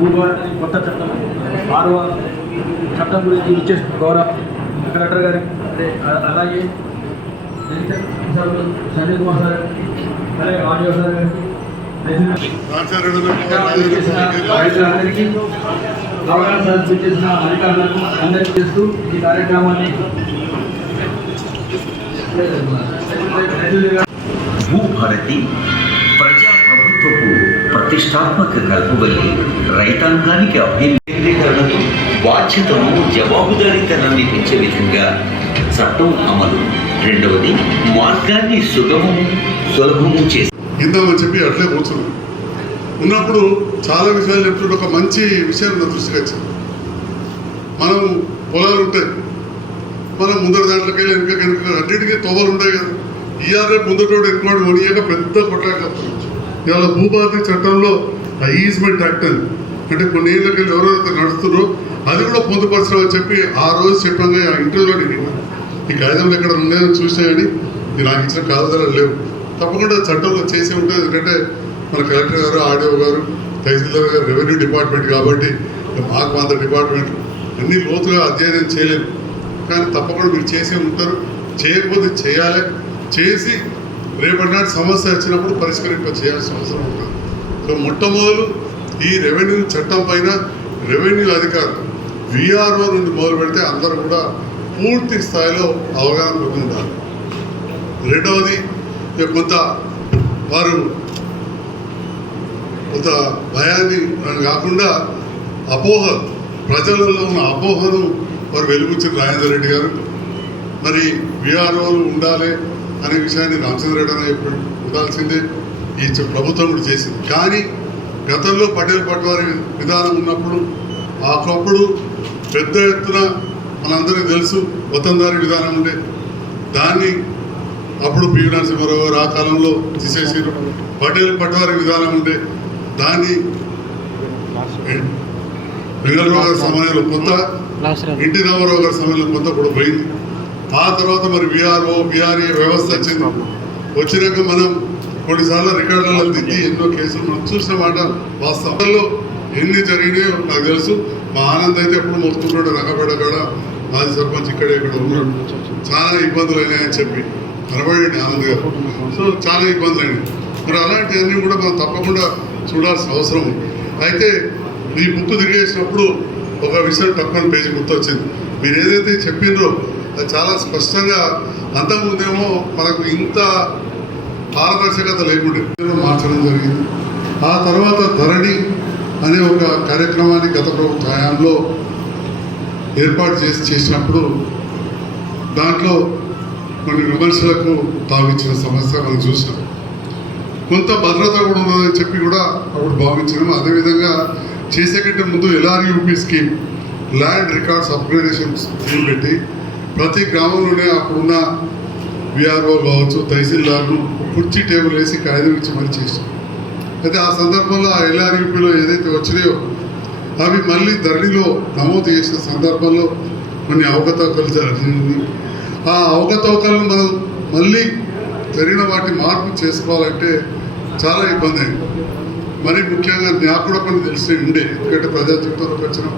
భూభారతి కొత్త చట్టం ఆరవ చట్టం గురించి ఇచ్చేసి గౌరవ కలెక్టర్ గారికి అదే అ- అలాగే ఎడిటర్ సభ్యులు సంజయ్ కుమార్ సార్ గారికి అలాగే ఆడియో సార్ గారికి ఇంకా చేసిన రైతులందరికీ అవగాహన సదస్సు చేసిన అధికారులకు అందరికీ చేస్తూ ఈ కార్యక్రమాన్ని భూభారతి ప్రజా ప్రభుత్వపు ప్రతిష్టాత్మక కల్పవల్లి రైతాంగానికి అభ్యర్థీకరణకు బాధ్యతను జవాబుదారీతనాన్ని పెంచే విధంగా చట్టం అమలు. రెండవది మార్గాన్ని సుగమము సులభము చేసి ఇందామని చెప్పి అట్లే కూర్చున్నాం. ఉన్నప్పుడు చాలా విషయాలు చెప్తుంటే ఒక మంచి విషయం నా దృష్టికి వచ్చింది. మనం పొలాలు ఉంటాయి. మనం ముందర దాంట్లోకి వెళ్ళి వెనుక వెనక అన్నిటికీ తోవలు ఉంటాయి కదా. ఈఆర్ఏ ముందటోడు ఎక్కువ వడియాక పెద్ద కొట్లాడుతుంది ఇవాళ భూభారతి చట్టంలో ఆ ఈజ్మెంట్ యాక్ట్ అని అంటే కొన్ని ఏళ్ళకి వెళ్ళి ఎవరైతే నడుస్తున్నారో. అది కూడా పొందుపరచడం అని చెప్పి ఆ రోజు చెప్పంగా ఆ ఇంటర్వ్యూలో నేను. ఈ కాగితంలో ఎక్కడ ఉన్నాయని చూసినా కానీ ఇది నాకు ఇచ్చిన కాగితాలు లేవు. తప్పకుండా చట్టంలో చేసి ఉంటుంది. ఎందుకంటే మన కలెక్టర్ గారు ఆర్డీఓ గారు తహసీల్దార్ గారు రెవెన్యూ డిపార్ట్మెంట్ కాబట్టి మాకు మాత్రం డిపార్ట్మెంట్ అన్ని లోతుగా అధ్యయనం చేయలేము కానీ తప్పకుండా మీరు చేసే ఉంటారు. చేయకపోతే చేయాలి. చేసి రేపటి నాటి సమస్య వచ్చినప్పుడు పరిష్కరింప చేయాల్సిన అవసరం ఉంటుంది. సో మొట్టమొదలు ఈ రెవెన్యూ చట్టం పైన రెవెన్యూ అధికారులు విఆర్ఓ నుండి మొదలు పెడితే అందరూ కూడా పూర్తి స్థాయిలో అవగాహన పొంది ఉండాలి. రెండవది కొంత వారు కొంత భయాన్ని కాకుండా అపోహ ప్రజలలో ఉన్న అపోహను వారు వెలుగుచ్చిన రాజేందర్ రెడ్డి గారు. మరి విఆర్ఓలు ఉండాలి అనే విషయాన్ని రామచంద్ర రెడ్డి అనే చెప్పాడు ఉండాల్సిందే. ఈ ప్రభుత్వం కూడా చేసింది. కానీ గతంలో పటేల్ పట్వారి విధానం ఉన్నప్పుడు ఆకప్పుడు పెద్ద ఎత్తున మనందరికీ తెలుసు వతందారి విధానం ఉండే. దాన్ని అప్పుడు పివి నరసింహారావు గారు ఆ కాలంలో తీసేసారు పటేల్ పట్వారి విధానం ఉండే. దాన్ని వెంగళరావు గారి సమయంలో కొంత ఎన్టీ రామారావు గారి సమయంలో కొంత కూడా పోయింది. ఆ తర్వాత మరి విఆర్ఓ విఆర్ఏ వ్యవస్థ వచ్చింది. వచ్చినాక మనం కొన్నిసార్లు రికార్డులలో దిద్ది ఎన్నో కేసులు మనం చూసిన మాట వాస్తవంలో ఎన్ని జరిగినాయో నాకు తెలుసు. మా ఆనంద్ అయితే ఎప్పుడు మొత్తున్నాడు రంగపేట కాడ మాజీ సర్పంచ్ ఇక్కడే ఇక్కడ ఉన్నాడు. చాలా ఇబ్బందులు అయినాయని చెప్పి కనబడండి ఆనంద్ గారు. సో చాలా ఇబ్బందులు అయినాయి. మరి అలాంటివన్నీ కూడా మనం తప్పకుండా చూడాల్సిన అవసరం ఉంది. అయితే ఈ బుక్ తిరిగేసినప్పుడు ఒక విషయం తప్పని పేజీ గుర్తొచ్చింది. మీరు ఏదైతే చెప్పిండ్రో చాలా స్పష్టంగా అంతకుముందేమో మనకు ఇంత పారదర్శకత లేకుండే మార్చడం జరిగింది. ఆ తర్వాత ధరణి అనే ఒక కార్యక్రమాన్ని గత ప్రభుత్వ హయాంలో ఏర్పాటు చేసి చేసినప్పుడు దాంట్లో కొన్ని విమర్శలకు తావిచ్చిన సమస్య మనం చూసాం. కొంత భద్రత కూడా ఉన్నదని చెప్పి కూడా అప్పుడు భావించినాము అదేవిధంగా చేసే కంటే ముందు LRUP scheme land records upgradation scheme పెట్టి ప్రతి గ్రామంలోనే అప్పుడున్న విఆర్ఓ కావచ్చు తహసీల్దార్ను కుర్చీ టేబుల్ వేసి కాగితం ఇచ్చి మరీ చేశారు. అయితే ఆ సందర్భంలో ఆ ఎల్ఆర్యూపీలో ఏదైతే వచ్చినాయో అవి మళ్ళీ ధరణిలో నమోదు చేసిన సందర్భంలో కొన్ని అవకతవకలు జరిగింది. ఆ అవకతవకలను మనం మళ్ళీ జరిగిన వాటి మార్పు చేసుకోవాలంటే చాలా ఇబ్బంది అయింది. మరి ముఖ్యంగా నాకు కూడా కొన్ని తెలిసి ఉండే ఎందుకంటే ప్రజా చుట్టూ వచ్చిన.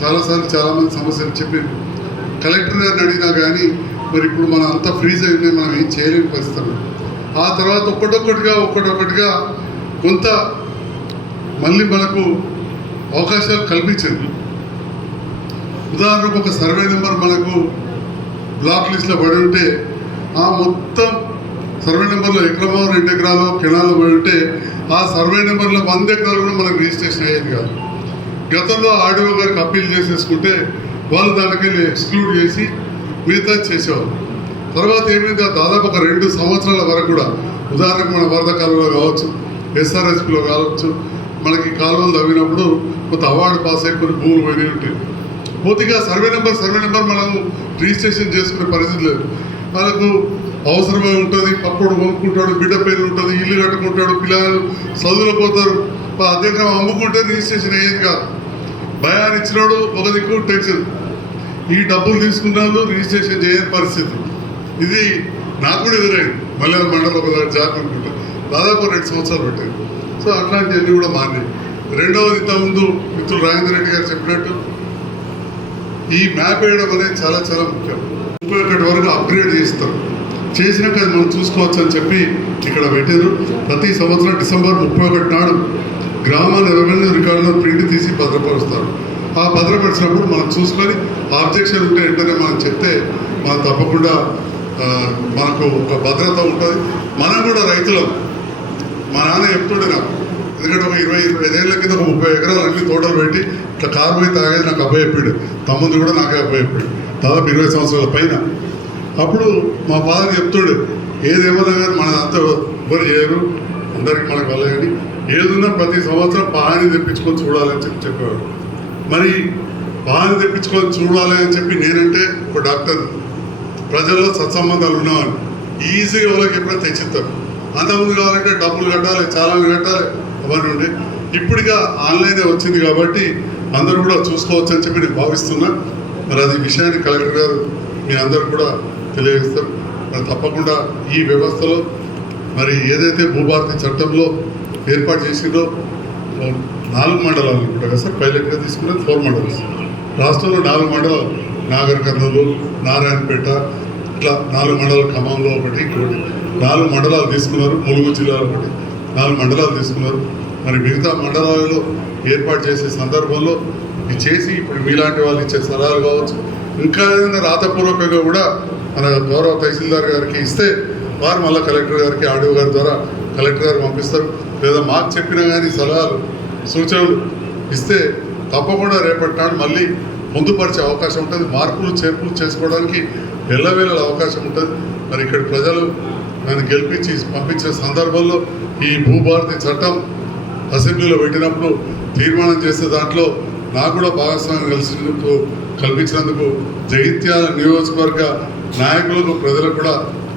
చాలాసార్లు చాలామంది సమస్యలు చెప్పి కలెక్టర్ గారిని అడిగినా కానీ మరి ఇప్పుడు మనం అంత ఫ్రీజ్ అయి మనం ఏం చేయలేని పరిస్థితులు. ఆ తర్వాత ఒక్కటొక్కటిగా ఒక్కటొక్కటిగా కొంత మళ్ళీ మనకు అవకాశాలు కల్పించింది. ఉదాహరణకు ఒక సర్వే నెంబర్ మనకు బ్లాక్ లిస్ట్లో పడి ఉంటే ఆ మొత్తం సర్వే నెంబర్లో ఎకరమో రెండు ఎకరాలు కెనాలు పడి ఉంటే ఆ సర్వే నెంబర్లో వంద ఎకరాలు కూడా మనకు రిజిస్ట్రేషన్ అయ్యేది కాదు. గతంలో ఆర్డీఓ గారికి అప్పీల్ చేసేసుకుంటే వాళ్ళు దానికి ఎక్స్క్లూడ్ చేసి మిగతా చేసేవాళ్ళు తర్వాత ఏమైంది? దాదాపు ఒక రెండు సంవత్సరాల వరకు కూడా ఉదాహరణకు మన వరద కాలంలో కావచ్చు ఎస్ఆర్ఎస్పిలో కావచ్చు మనకి కాలువలు తవ్వినప్పుడు కొంత అవార్డు పాస్ అయ్యి కొన్ని భూములు పోయినాయి ఉంటాయి. పూర్తిగా సర్వే నెంబర్ సర్వే నెంబర్ మనం రిజిస్ట్రేషన్ చేసుకునే పరిస్థితి లేదు. మనకు అవసరమే ఉంటుంది పప్పుడు కొనుక్కుంటాడు బిడ్డ పేరు ఉంటుంది ఇల్లు కట్టుకుంటాడు పిల్లలు చదువులు పోతారు. అదే క్రమం అమ్ముకుంటే రిజిస్ట్రేషన్ అయ్యేది కాదు. భయాన్ని ఇచ్చినాడు ఒక దిక్కు టెన్షన్. ఈ డబ్బులు తీసుకున్నాడు రిజిస్ట్రేషన్ చేయని పరిస్థితి. ఇది నాకు కూడా ఎదురైంది. మళ్ళీ మండలం ఒక జాతి అనుకుంటా. దాదాపు రెండు సంవత్సరాలు పెట్టాను సో అట్లాంటివన్నీ కూడా మారినాయి. రెండవది ఇంతకుముందు మిత్రులు రాజేంద్ర రెడ్డి గారు చెప్పినట్టు ఈ మ్యాప్ వేయడం అనేది చాలా చాలా ముఖ్యం. ముప్పై ఒకటి వరకు అప్గ్రేడ్ చేస్తారు. చేసినాక అది మనం చూసుకోవచ్చు అని చెప్పి ఇక్కడ పెట్టారు. ప్రతి సంవత్సరం డిసెంబర్ ముప్పై ఒకటి నాడు గ్రామాల రెవెన్యూ రికార్డులో ప్రింట్ తీసి భద్రపరుస్తారు. ఆ భద్రపరిచినప్పుడు మనం చూసుకొని ఆబ్జెక్షన్ ఉంటే వెంటనే మనం చెప్తే మనం తప్పకుండా మనకు ఒక భద్రత ఉంటుంది. మనం కూడా రైతులం. మా నాన్న చెప్తుండే నాకు. ఎందుకంటే ఒక ఇరవై ఇరవై ఐదేళ్ళ కింద ఒక ముప్పై ఎకరాలు అన్ని తోటలు పెట్టి ఇట్లా కారు పోయి తాగేది నాకు అబ్బాయి చెప్పాడు. తమ్ముడు కూడా నాకే అబ్బాయి చెప్పాడు. దాదాపు ఇరవై సంవత్సరాల పైన. అప్పుడు మా ఫాదర్ చెప్తాడు ఏదేమన్నా కానీ మన అంత ఎవరు చేయరు. అందరికి మనకు వల్ల కానీ ఏదున్నా ప్రతి సంవత్సరం పాని తెప్పించుకొని చూడాలని చెప్పి చెప్పేవాడు మరి పాని తెప్పించుకొని చూడాలి అని చెప్పి నేనంటే ఒక డాక్టర్ ప్రజల్లో సత్సంబంధాలు ఉన్నవాడిని. ఈజీగా వాళ్ళకి ఎప్పుడైనా తెచ్చిస్తారు. అంతకుముందు కావాలంటే డబ్బులు కట్టాలి చాలా కట్టాలి అవన్నీ ఉండే. ఇప్పుడుగా ఆన్లైనే వచ్చింది కాబట్టి అందరూ కూడా చూసుకోవచ్చు అని చెప్పి నేను భావిస్తున్నా. మరి అది విషయాన్ని కలెక్టర్ గారు మీ అందరు కూడా తెలియజేస్తారు. మరి తప్పకుండా ఈ వ్యవస్థలో మరి ఏదైతే భూభారతి చట్టంలో ఏర్పాటు చేసిందో నాలుగు మండలాలు కూడా కదా సార్? పైలట్గా తీసుకున్న ఫోర్ మండల్స్ రాష్ట్రంలో నాలుగు మండలాలు. నాగర్ కర్నూలు నారాయణపేట ఇట్లా నాలుగు మండలాలు ఖమ్మంలో ఒకటి ఇంకోటి. నాలుగు మండలాలు తీసుకున్నారు ములుగు జిల్లాలో ఒకటి. నాలుగు మండలాలు తీసుకున్నారు. మరి మిగతా మండలాలలో ఏర్పాటు చేసే సందర్భంలో ఇది చేసి ఇప్పుడు మీలాంటి వాళ్ళు ఇచ్చే సలహాలు కావచ్చు. ఇంకా ఏదైనా రాతపూర్వకంగా కూడా మన గౌరవ తహసీల్దార్ గారికి ఇస్తే వారు మళ్ళీ కలెక్టర్ గారికి ఆడియో గారి ద్వారా కలెక్టర్ గారు పంపిస్తారు. లేదా మాకు చెప్పినా కానీ సలహాలు సూచనలు ఇస్తే తప్పకుండా రేపటి నాడు మళ్ళీ ముందుపరిచే అవకాశం ఉంటుంది. మార్పులు చేర్పులు చేసుకోవడానికి ఎల్లవేళ అవకాశం ఉంటుంది. మరి ఇక్కడ ప్రజలు నన్ను గెలిపించి పంపించిన సందర్భంలో ఈ భూభారతి చట్టం అసెంబ్లీలో పెట్టినప్పుడు తీర్మానం చేసే దాంట్లో నాకు కూడా భాగస్వామ్యం కలిసినందుకు కల్పించినందుకు జగిత్యాల నియోజకవర్గ నాయకులకు ప్రజలకు కూడా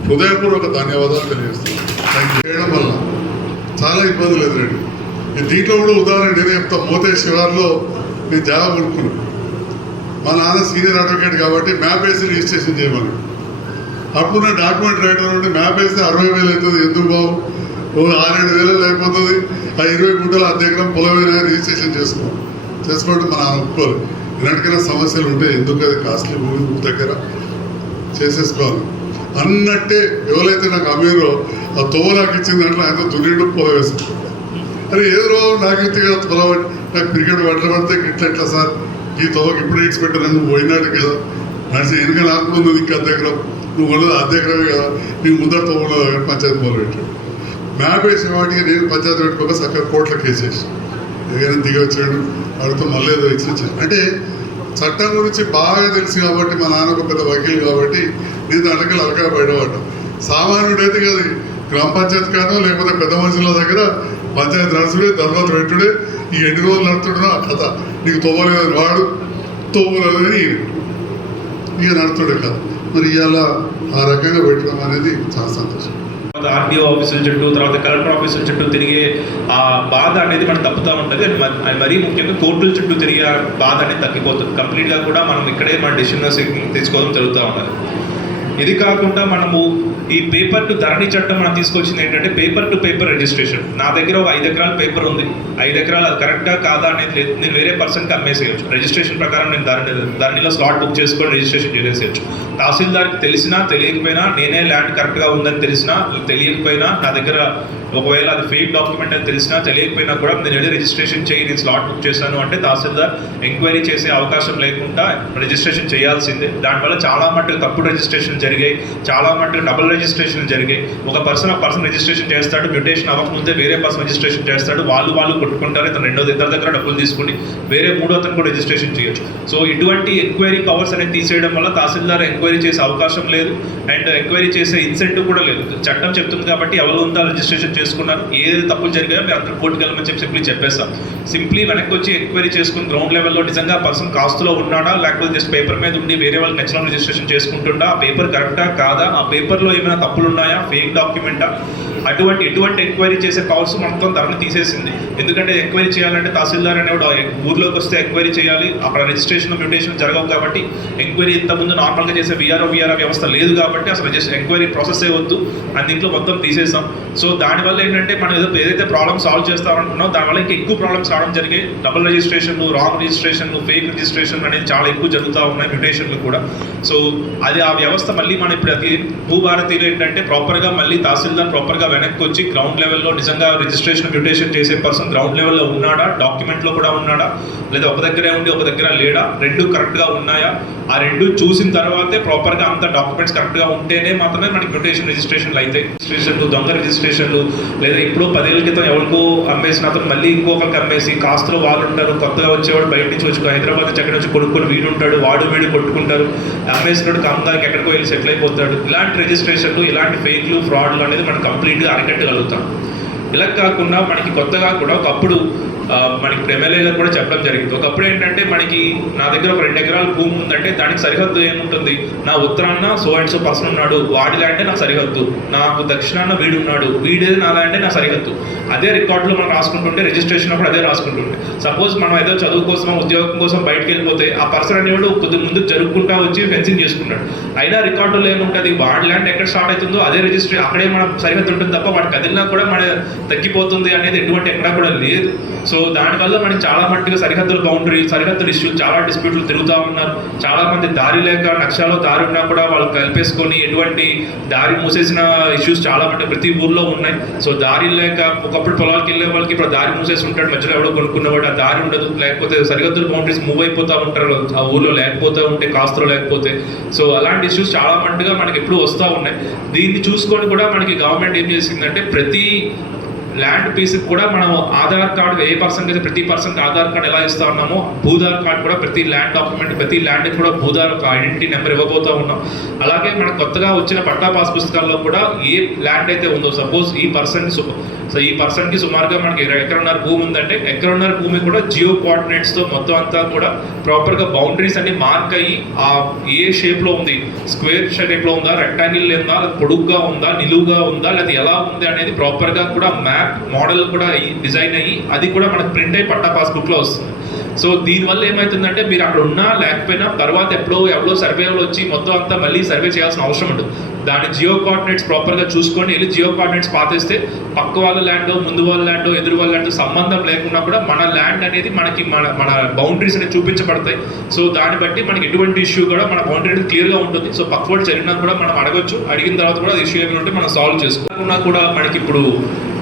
హృదయపూర్వక ధన్యవాదాలు తెలియజేస్తున్నాను. చేయడం వల్ల చాలా ఇబ్బందులు ఎదురండి ఈ దీంట్లో కూడా ఉదాహరణ నేనే చెప్తా. పోతే శివార్లో నేను జాబ్ కొనుక్కున్నాను మా నాన్న సీనియర్ అడ్వకేట్ కాబట్టి మ్యాప్ వేసి రిజిస్ట్రేషన్ చేయమని. అప్పుడు నా డాక్యుమెంట్ రైటర్ ఉంటే మ్యాప్ వేస్తే అరవై వేలు అవుతుంది. ఎందుకు బాబు? ఓ ఆరేడు వేలు అయిపోతుంది ఆ ఇరవై గుంటలు అర్ధ ఎకరం పొలమైన రిజిస్ట్రేషన్ చేసుకో. చేసుకోవడం మన నాన్న ఒప్పుకోరు. ఇలాంటికైనా సమస్యలు ఉంటే ఎందుకు అది కాస్ట్లీ భూమి దగ్గర? చేసేసుకోవాలి. అన్నట్టే ఎవరైతే నాకు అమీరో ఆ తోవ నాకు ఇచ్చిన దాంట్లో ఆయన దున్నిండు పొల అరే ఏదో నాకైతే నాకు ఇంతగా నాకు క్రికెట్ బట్టలు పడితే ఇట్లా ఎట్లా సార్? ఈ తోవకి ఇప్పుడు ఇచ్చి పెట్టాను నువ్వు పోయినాడు కదా. నడిచి వెనుక నాకు కూడా ఉంది ఇంకా దగ్గర. నువ్వు ఉన్నది అద్దె కదా. నీ ముందర తోవలో పంచాయతీ మొదలు పెట్టాడు. మ్యాప్ వేసిన వాటికి నేను పంచాయతీ పెట్టుకోక సక్క కోట్లకు వేసేసి ఏదైనా దిగి వచ్చాడు వాడితో మళ్ళీ ఏదో ఇచ్చి అంటే చట్టం గురించి బాగా తెలుసు కాబట్టి మా నాన్న ఒక పెద్ద వకీలు కాబట్టి నేను దాంట్లోకి అలగా బయటపడ్డా సామాన్యుడైతే కాదు గ్రామ పంచాయతీ కాదు లేకపోతే పెద్ద మనుషుల దగ్గర పంచాయతీ నడుచుడే తర్వాత పెట్టుడే ఈ ఎన్ని రోజులు నడుతుండో ఆ కథ. నీకు తోవలేదు వాడు తోవలేదని ఇక నడుతుడే కథ. మరి ఇవాళ ఆ రకంగా పెట్టడం అనేది చాలా సంతోషం. తర్వాత ఆఫీసుల చుట్టూ తర్వాత కలెక్టర్ ఆఫీసుల చుట్టూ తిరిగే ఆ బాధ అనేది మనం తప్పుతూ ఉంటుంది. అండ్ అండ్ మరీ ముఖ్యంగా కోర్టుల చుట్టూ తిరిగే ఆ బాధ అనేది తగ్గిపోతుంది. కంప్లీట్గా కూడా మనం ఇక్కడే మన డెసిషన్ తీసుకోవడం జరుగుతూ ఉంటుంది ఇది కాకుండా మనము ఈ పేపర్ టు ధరణి చట్టం మనం తీసుకొచ్చింది ఏంటంటే పేపర్ టు పేపర్ రిజిస్ట్రేషన్. నా దగ్గర ఒక ఐదు ఎకరాల పేపర్ ఉంది. ఐదు ఎకరాలు అది కరెక్టా కాదా అనేది లేదు. నేను వేరే పర్సన్కి అమ్మేసేయచ్చు. రిజిస్ట్రేషన్ ప్రకారం నేను ధరణి ధరణిలో స్లాట్ బుక్ చేసుకొని రిజిస్ట్రేషన్ చేసేసేయచ్చు తహసీల్దార్కి తెలిసినా తెలియకపోయినా నేనే ల్యాండ్ కరెక్ట్గా ఉందని తెలిసినా తెలియకపోయినా నా దగ్గర ఒకవేళ అది ఫేక్ డాక్యుమెంట్ అని తెలిసినా తెలియకపోయినా కూడా నేను వెళ్ళి రిజిస్ట్రేషన్ చేయి నేను స్లాట్ బుక్ చేశాను అంటే తహసీల్దార్ ఎంక్వైరీ చేసే అవకాశం లేకుండా రిజిస్ట్రేషన్ చేయాల్సిందే. దానివల్ల చాలా మట్టుకు తప్పుడు రిజిస్ట్రేషన్ జరిగాయి. చాలా మట్టుకు డబుల్ రిజిస్ట్రేషన్ జరిగాయి ఒక పర్సన్ ఒక పర్సన్ రిజిస్ట్రేషన్ చేస్తాడు మ్యూటేషన్ అవ్వకముందే వేరే పర్సన్ రిజిస్ట్రేషన్ చేస్తాడు వాళ్ళు వాళ్ళు కొట్టుకుంటారు ఇతను రెండో ఇద్దరు దగ్గర డబ్బులు తీసుకుని వేరే మూడో అతను కూడా రిజిస్ట్రేషన్ చేయొచ్చు. సో ఇటువంటి ఎంక్వైరీ పవర్స్ అనేది తీసేయడం వల్ల తహసీల్దార్ ఎంక్వైరీ చేసే అవకాశం లేదు అండ్ ఎంక్వైరీ చేసే ఇన్సెంటివ్ కూడా లేదు. చట్టం చెప్తుంది కాబట్టి ఎవరు ఉందా రిజిస్ట్రేషన్ చేసుకున్నారు ఏది తప్పులు జరిగాయో మీరు అందరూ కోర్టుకు వెళ్ళమని చెప్పి సింప్లీ చెప్పేస్తాం. సింప్లీ వెనక్కి వచ్చి ఎంక్వైరీ చేసుకుని గ్రౌండ్ లెవెల్లో నిజంగా పర్సన్ కాస్ట్లో ఉన్నాడా లేకపోతే జస్ట్ పేపర్ మీద ఉండి వేరే వాళ్ళకి నచ్చిన రిజిస్ట్రేషన్ చేసుకుంటుండా ఆ పేపర్ కరెక్టా కాదా ఆ పేపర్లో ఏమైనా తప్పులు ఉన్నాయా ఫేక్ డాక్యుమెంటా? అటువంటి ఎటువంటి ఎంక్వైరీ చేసే పవర్స్ మొత్తం ధరను తీసేసింది. ఎందుకంటే ఎంక్వైరీ చేయాలంటే తహసీల్దార్ అనేవాడు ఊర్లోకి వస్తే ఎంక్వైరీ చేయాలి. అక్కడ రిజిస్ట్రేషన్ మ్యూటేషన్ జరగవు కాబట్టి ఎంక్వైరీ ఇంతకుముందు నార్మల్గా చేసే విఆర్ఓ విఆర్ఓ వ్యవస్థ లేదు కాబట్టి అసలు జస్ట్ ఎంక్వైరీ ప్రాసెస్ వద్దు. అని దీంట్లో మొత్తం తీసేసాం. సో దానివల్ల ఏంటంటే మనం ఏదో ఏదైతే ప్రాబ్లమ్ సాల్వ్ చేస్తామంటున్నామో దానివల్ల ఇంకా ఎక్కువ ప్రాబ్లమ్స్ రావడం జరిగాయి. డబుల్ రిజిస్ట్రేషన్లు రాంగ్ రిజిస్ట్రేషన్లు ఫేక్ రిజిస్ట్రేషన్ అనేది చాలా ఎక్కువ జరుగుతూ ఉన్నాయి మ్యూటేషన్లు కూడా. సో అది ఆ వ్యవస్థ మళ్ళీ మనం ఇప్పుడు అది భూభారతిలో ఏంటంటే ప్రాపర్గా మళ్ళీ తహసీల్దార్ ప్రాపర్గా వెనక్కి వచ్చి గ్రౌండ్ లెవెల్లో నిజంగా రిజిస్ట్రేషన్ మ్యూటేషన్ చేసే పర్సన్ గ్రౌండ్ లెవెల్లో ఉన్నాడా? డాక్యుమెంట్లో కూడా ఉన్నాడా? లేదా ఒక దగ్గరే ఉండి ఒక దగ్గర లేడా? రెండు కరెక్ట్గా ఉన్నాయా? ఆ రెండు చూసిన తర్వాతే ప్రాపర్గా అంత డాక్యుమెంట్స్ కరెక్ట్గా ఉంటేనే మాత్రమే మనకి మ్యూటేషన్ రిజిస్ట్రేషన్లు అవుతాయి రిజిస్ట్రేషన్లు దొంగ రిజిస్ట్రేషన్లు లేదా ఇప్పుడు పదేళ్ళ క్రితం ఎవరికో అమ్మేసిన అతను మళ్ళీ ఇంకొకరికి అమ్మేసి కాస్ట్లో వాళ్ళు ఉంటారు కొత్తగా వచ్చేవాడు బయట నుంచి వచ్చి హైదరాబాద్ నుంచి ఎక్కడి నుంచి కొనుక్కొని వీడు ఉంటాడు వాడు వీడు కొట్టుకుంటారు అమ్మేసినట్టు కమ్దాకి ఎక్కడికో వెళ్ళి సెటిల్ అయిపోతాడు. ఇలాంటి రిజిస్ట్రేషన్ రిజిస్ట్రేషన్లు ఇలాంటి ఫేక్లు ఫ్రాడ్లు అనేది మనం కంప్లీట్గా అరికట్టగలుగుతాం. ఇలా కాకుండా మనకి కొత్తగా కూడా ఒకప్పుడు మనకి ఇప్పుడు ఎమ్మెల్యే గారు కూడా చెప్పడం జరిగింది. ఒకప్పుడు ఏంటంటే మనకి నా దగ్గర ఒక రెండు ఎకరాల భూమి ఉందంటే దానికి సరిహద్దు ఏముంటుంది? నా ఉత్తరాన్న సో అండ్ సో పర్సన్ ఉన్నాడు. వాడి ల్యాండే నా సరిహద్దు. నాకు దక్షిణాన్న వీడు ఉన్నాడు. వీడేది నా ల్యాండే నా సరిహద్దు. అదే రికార్డులో మనం రాసుకుంటుంటే రిజిస్ట్రేషన్ అప్పుడు అదే రాసుకుంటుంటే సపోజ్ మనం ఏదో చదువు కోసం ఉద్యోగం కోసం బయటకు వెళ్ళిపోతే ఆ పర్సన్ అనేవాడు కొద్ది ముందు జరుపుకుంటా వచ్చి ఫెన్సింగ్ చేసుకుంటాడు. అయినా రికార్డులో ఏముంటుంది? వాడి ల్యాండ్ ఎక్కడ స్టార్ట్ అవుతుందో అదే రిజిస్ట్రీ అక్కడే మన సరిహద్దు ఉంటుంది తప్ప వాడి కదిలినా కూడా మన తగ్గిపోతుంది అనేది ఎటువంటి ఎక్కడా కూడా లేదు. సో సో దానివల్ల మనకి చాలా మట్టిగా సరిహద్దుల బౌండరీ సరిహద్దుల ఇష్యూలు చాలా డిస్ప్యూట్లు తిరుగుతూ ఉన్నారు. చాలా మంది దారి లేక నక్షాలో దారి ఉన్నా కూడా వాళ్ళు కలిపేసుకొని ఎటువంటి దారి మూసేసిన ఇష్యూస్ చాలా మటుకు ప్రతి ఊర్లో ఉన్నాయి. సో దారి లేక ఒకప్పుడు పొలాలకు వెళ్ళే వాళ్ళకి ఇప్పుడు దారి మూసేసి ఉంటాడు. మధ్యలో ఎవడో కొనుక్కున్నవాడు ఆ దారి ఉండదు. లేకపోతే సరిహద్దుల బౌండరీస్ మూవ్ అయిపోతూ ఉంటారు. ఆ ఊర్లో లేకపోతే ఉంటే కాస్త్రో లేకపోతే. సో అలాంటి ఇష్యూస్ చాలా మట్టుగా మనకి ఎప్పుడు వస్తూ ఉన్నాయి. దీన్ని చూసుకొని కూడా మనకి గవర్నమెంట్ ఏం చేసిందంటే ప్రతి ల్యాండ్ పీస్ కూడా మనం ఆధార్ కార్డు ఏ పర్సన్ అయితే ప్రతి పర్సన్కి ఆధార్ కార్డు ఎలా ఇస్తా ఉన్నామో భూధార్ కార్డు కూడా ప్రతి ల్యాండ్ డాక్యుమెంట్ ప్రతి ల్యాండ్ కూడా భూధార్ ఒక ఐడెంటిటీ నెంబర్ ఇవ్వబోతూ ఉన్నాం. అలాగే మనకు కొత్తగా వచ్చిన పట్టా పాస్ పుస్తకాల్లో కూడా ఏ ల్యాండ్ అయితే ఉందో సపోజ్ ఈ పర్సన్ సో ఈ పర్సన్కి సుమారుగా మనకి ఎక్కడున్నర భూమి ఉందంటే ఎక్కడున్నర భూమి కూడా జియో కోఆర్డినేట్స్తో మొత్తం అంతా కూడా ప్రాపర్గా బౌండరీస్ అన్ని మార్క్ అయ్యి ఆ ఏ షేప్లో ఉంది? స్క్వేర్ షేప్లో ఉందా? రెక్టాంగిల్ ఉందా? పొడుగ్గా ఉందా? నిలువుగా ఉందా? లేదా ఎలా ఉంది అనేది ప్రాపర్గా కూడా మ్యాప్ మోడల్ కూడా డిజైన్ అయ్యి అది కూడా మనకు ప్రింట్ అయ్యి పట్టా పాస్బుక్లో వస్తుంది. సో దీనివల్ల ఏమవుతుందంటే మీరు అక్కడ ఉన్నా లేకపోయినా తర్వాత ఎప్పుడో ఎవరో సర్వేలో వచ్చి మొత్తం అంతా మళ్ళీ సర్వే చేయాల్సిన అవసరం ఉంటుంది దాని జియో కోఆర్డినేట్స్ ప్రాపర్గా చూసుకొని వెళ్ళి జియో కోఆర్డినేట్స్ పాతేస్తే పక్క వాళ్ళ ల్యాండ్ ముందు వాళ్ళ ల్యాండ్ ఎదురు వాళ్ళ ల్యాండ్ సంబంధం లేకుండా కూడా మన ల్యాండ్ అనేది మనకి మన మన బౌండరీస్ అనేది చూపించబడతాయి. సో దాన్ని బట్టి మనకి ఎటువంటి ఇష్యూ కూడా మన బౌండరీ అనేది క్లియర్గా ఉంటుంది. సో పక్క వాళ్ళు జరిగినా కూడా మనం అడగొచ్చు. అడిగిన తర్వాత కూడా ఇష్యూ ఏమైనా ఉంటే మనం సాల్వ్ చేసుకోకుండా కూడా మనకి ఇప్పుడు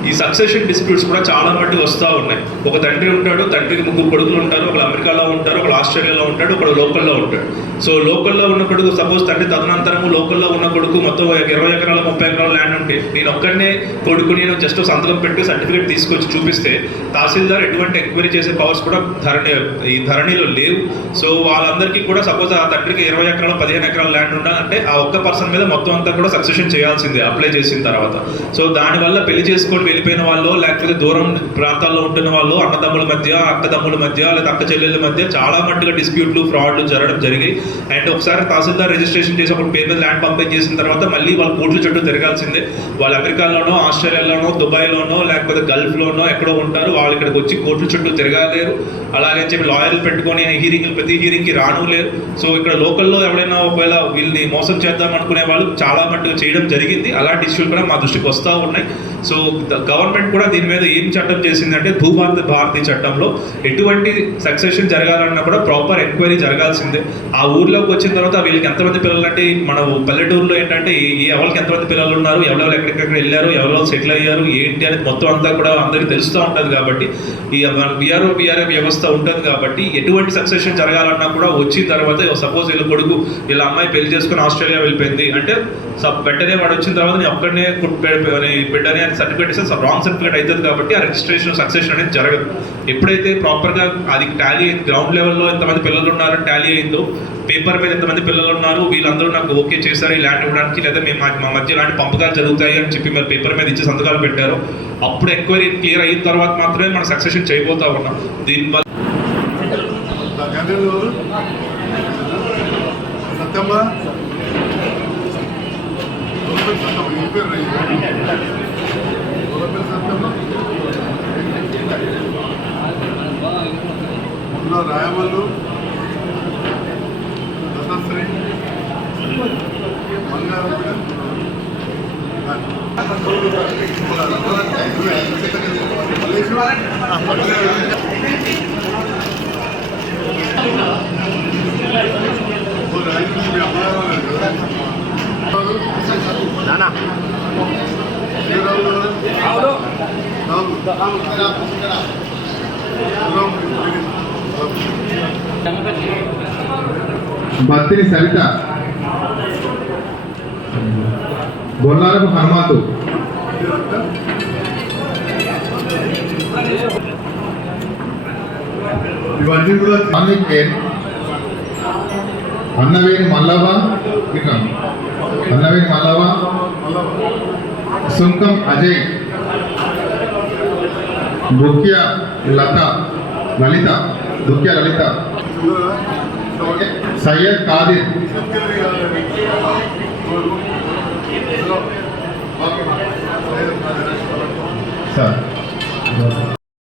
ఈ సక్సెషన్ డిస్ప్యూట్స్ కూడా చాలా మట్టి వస్తూ ఉన్నాయి. ఒక తండ్రి ఉంటాడు తండ్రికి ముగ్గురు కొడుకులు ఉంటారు ఒకళ్ళు అమెరికాలో ఉంటారు ఒకళ్ళు ఆస్ట్రేలియాలో ఉంటాడు ఒకడు లోకల్లో ఉంటాడు. సో లోకల్లో ఉన్న కొడుకు సపోజ్ తండ్రి తదనంతరము లోకల్లో ఉన్న కొడుకు మొత్తం ఇరవై ఎకరాల ముప్పై ఎకరాల ల్యాండ్ ఉంటే నేను ఒక్కడనే కొడుకు నేను జస్ట్ సంతకం పెట్టి సర్టిఫికేట్ తీసుకొచ్చి చూపిస్తే తహసీల్దార్ ఎటువంటి ఎంక్వైరీ చేసే పవర్స్ కూడా ధరణి ఈ ధరణిలో లేవు. సో వాళ్ళందరికీ కూడా సపోజ్ ఆ తండ్రికి ఇరవై ఎకరాల పదిహేను ఎకరాల ల్యాండ్ ఉండాలంటే ఆ ఒక్క పర్సన్ మీద మొత్తం అంతా కూడా సక్సెషన్ చేయాల్సిందే అప్లై చేసిన తర్వాత. సో దానివల్ల పెళ్ళి చేసుకొని వెళ్ళిపోయిన వాళ్ళు లేకపోతే దూరం ప్రాంతాల్లో ఉంటున్న వాళ్ళు అన్నదమ్ముల మధ్య అక్కదమ్ముల మధ్య లేదా అక్క చెల్లెళ్ళ మధ్య చాలా మట్టుగా డిస్ప్యూట్లు ఫ్రాడ్లు జరగడం జరిగాయి. అండ్ ఒకసారి తహసీల్దార్ రిజిస్ట్రేషన్ చేసి ఒక పేరు మీద ల్యాండ్ పంపిణీ చేసిన తర్వాత మళ్ళీ వాళ్ళు కోట్ల చుట్టూ తిరగాల్సిందే. వాళ్ళు అమెరికాలోనో ఆస్ట్రేలియాలోనో దుబాయ్లోనో లేకపోతే గల్ఫ్లోనో ఎక్కడో ఉంటారు. వాళ్ళు ఇక్కడికి వచ్చి కోట్ల చుట్టూ తిరగలేరు. అలాగే చెప్పి లాయర్లు పెట్టుకొని హీరింగ్ ప్రతి హీరింగ్కి రాను లేరు. సో ఇక్కడ లోకల్లో ఎవరైనా ఒకవేళ వీళ్ళని మోసం చేద్దాం అనుకునే వాళ్ళు చాలా మట్టుగా చేయడం జరిగింది. అలాంటి ఇష్యూలు కూడా మా దృష్టికి వస్తూ ఉన్నాయి. సో గవర్నమెంట్ కూడా దీని మీద ఏం చట్టం చేసిందంటే భూభారత భారతి చట్టంలో ఎటువంటి సక్సెషన్ జరగాలన్నా కూడా ప్రాపర్ ఎంక్వైరీ జరగాల్సిందే. ఆ ఊర్లోకి వచ్చిన తర్వాత వీళ్ళకి ఎంతమంది పిల్లలు అంటే మన పల్లెటూరులో ఏంటంటే ఎవరికి ఎంతమంది పిల్లలు ఉన్నారు ఎవరెవరు ఎక్కడెక్కడ వెళ్ళారు ఎవరెవరు సెటిల్ అయ్యారు ఏంటి అనేది మొత్తం అంతా కూడా అందరికీ తెలుస్తూ ఉంటుంది కాబట్టి ఈ మన బీఆర్ఓ బీఆర్ఏ వ్యవస్థ ఉంటుంది కాబట్టి ఎటువంటి సక్సెషన్ జరగాలన్నా కూడా వచ్చిన తర్వాత సపోజ్ వీళ్ళ కొడుకు వీళ్ళ అమ్మాయి పెళ్ళి చేసుకుని ఆస్ట్రేలియా వెళ్ళిపోయింది అంటే సబ్ వెంటనే వాడు వచ్చిన తర్వాత నేను ఒక్కడనే బిడ్డనే అని సర్టిఫికేట్ ఇస్తే రాంగ్ సర్టిఫికేట్ అవుతుంది కాబట్టి ఆ రిజిస్ట్రేషన్ సక్సెషన్ అనేది జరగదు. ఎప్పుడైతే ప్రాపర్గా అది టాలీ అయింది గ్రౌండ్ లెవెల్లో ఎంతమంది పిల్లలు ఉన్నారు టాలీ అయిందో పేపర్ మీద ఎంతమంది పిల్లలు ఉన్నారు వీళ్ళందరూ నాకు ఓకే చేశారు ఈ ల్యాండ్ ఇవ్వడానికి లేదా మేము మా- మధ్య ఇలాంటి పంపకాలు జరుగుతాయి అని చెప్పి మరి పేపర్ మీద ఇచ్చి సంతకాలు పెట్టారు అప్పుడు ఎంక్వైరీ క్లియర్ అయిన తర్వాత మాత్రమే మనం సక్సెషన్ చేయబోతా ఉన్నాం. దీనివల్ల సత్యమ్మ. గొల్లపల్లి సత్యమ్మ ఈ పేరు రా, ఈ పేరు. రాయమల్లు దత్తశ్రీ బత్తిని సవిత బొల్లారపు హనుమాతు. ఇవన్నీ కూడా ఆన్లైన్ పేరు అన్నవేని మల్లవ్వ ఇట్లా. అన్నవేని మల్లవ్వ. सुनकम अजय भुकिया लता ललिता भुकिया ललिता सैयद कादिर। सर।